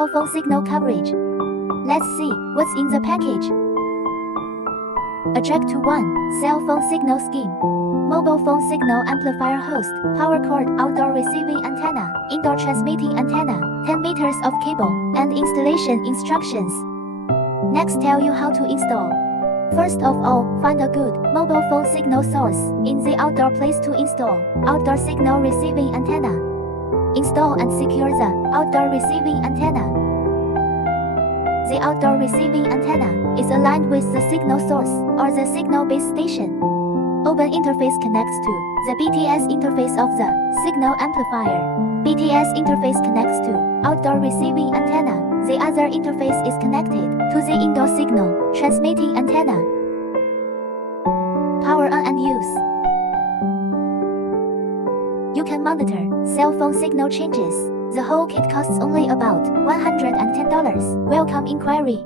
cell phone signal coverage. Let's see what's in the package. A jack to 1 cell phone signal scheme. Mobile phone signal amplifier host, power cord, outdoor receiving antenna, indoor transmitting antenna, 10 meters of cable, and installation instructions. Next, tell you how to install. First of all, find a good mobile phone signal source in the outdoor place to install outdoor signal receiving antenna. Install and secure the outdoor receiving antenna. The outdoor receiving antenna is aligned with the signal source or the signal base station. Open interface connects to the BTS interface of the signal amplifier. BTS interface connects to outdoor receiving antenna. The other interface is connected to the indoor signal transmitting antenna. Power on and use. You can monitor cell phone signal changes. The whole kit costs only about $110. Welcome inquiry.